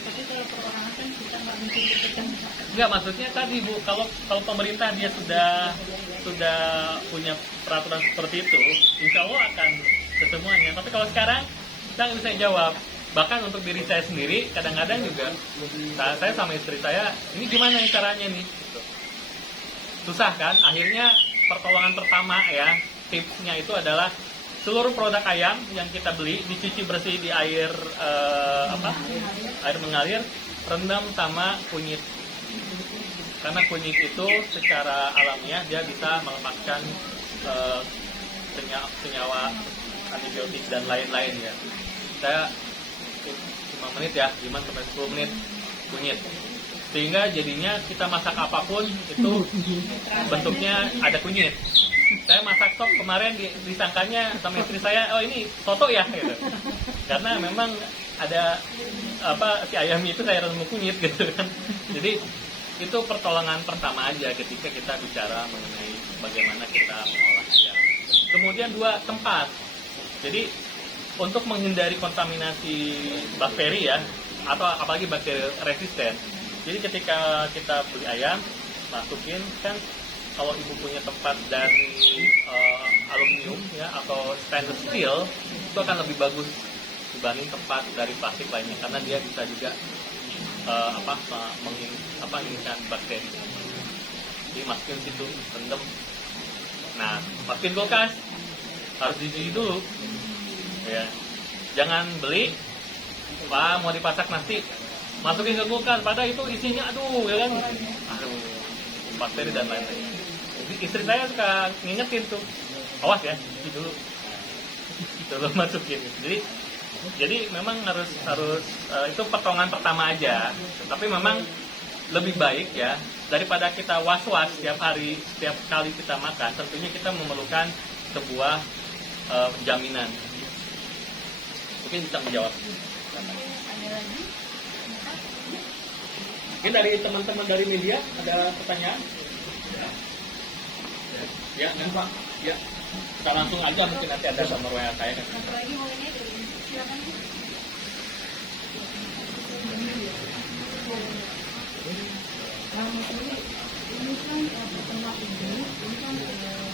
Tapi kalau perorangan kan kita nggak mungkin ditekan. Enggak, maksudnya tadi Bu, kalau pemerintah dia sudah punya peraturan seperti itu, insya Allah akan kesemuanya. Tapi kalau sekarang kita nggak bisa jawab. Bahkan untuk diri saya sendiri, kadang-kadang juga saya sama istri saya, ini gimana nih caranya nih? Susah kan? Akhirnya pertolongan pertama ya, tipsnya itu adalah seluruh produk ayam yang kita beli dicuci bersih di air air mengalir, rendam sama kunyit. Karena kunyit itu secara alamiah dia bisa melepaskan senyawa antibiotik dan lain-lain ya. Saya 5 menit ya, 5-10 menit kunyit. Sehingga jadinya kita masak apapun itu bentuknya ada kunyit. Saya masak sop kemarin disangkanya sama istri saya, oh ini soto ya gitu. Karena memang ada si ayam itu saya rendam kunyit gitu kan. Jadi itu pertolongan pertama aja ketika kita bicara mengenai bagaimana kita mengolah ayam. Kemudian 2, tempat. Jadi untuk menghindari kontaminasi bakteri ya, atau apalagi bakteri resisten. Jadi ketika kita beli ayam, masukin kan, kalau ibu punya tempat dari aluminium ya atau stainless steel, itu akan lebih bagus dibanding tempat dari plastik lainnya, karena dia bisa juga menginginkan bakteri. Jadi masukin situ, rendam. Nah, masukin kulkas, harus dicuci dulu. Ya, jangan beli, Pak mau dipasak nasi, masukin ke kulkas, padahal itu isinya ya kan, bakteri dan lain-lain. Jadi istri saya suka ngingetin tuh, awas ya, cuci dulu, masukin. Jadi memang harus itu pertolongan pertama aja. Tapi memang lebih baik ya, daripada kita was-was setiap hari, setiap kali kita makan, tentunya kita memerlukan sebuah jaminan. Mungkin bisa menjawab. Ada lagi? Mungkin dari teman-teman dari media ada pertanyaan? Ya, Pak. Ya, kita langsung aja, mungkin nanti ada nomor WA saya. Satu lagi mau ini dari silakan. Ini kan peternak ini kan